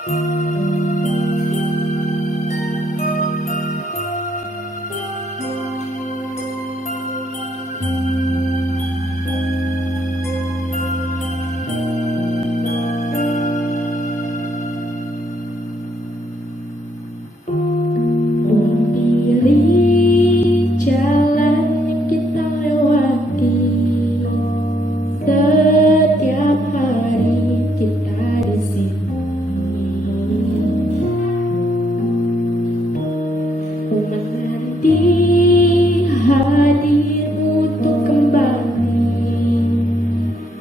Pilih jalan yang kita lewati, setiap hari kita di sini. Ku menanti hadirmu untuk kembali,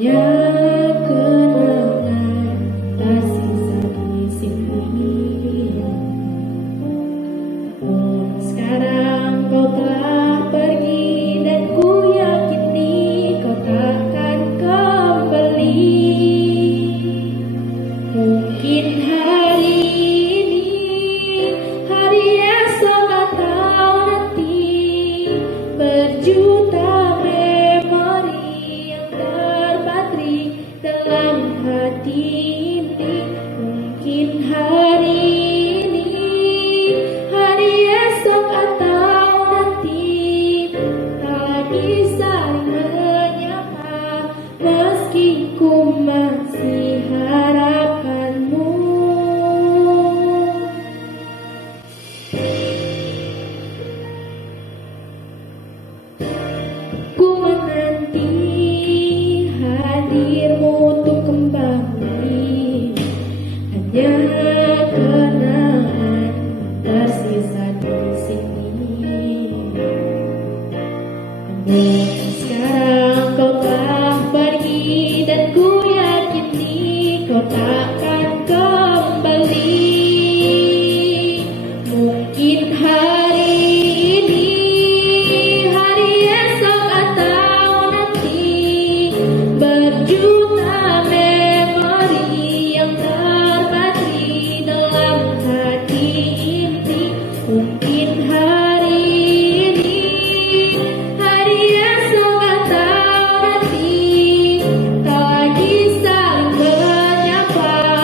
ya kenangan tersisa di sini. Sekarang kau telah pergi dan ku yakini kau takkan kembali. Mungkin hari ini, hari esok atau nanti, berjuta memori yang terpatri dalam hati ini. Mungkin hari ku masih harapkanmu. Ku menanti hadirmu untuk kembali, hanya kenangan tersisa di sini. Sekarang kau telah pergi dan ku yakini kau takkan kembali. Mungkin hari ini, hari esok atau nanti, berjuta memori yang terpatri dalam hati ini. Mungkin hari ini, hari esok atau nanti, tak lagi saling menyapa,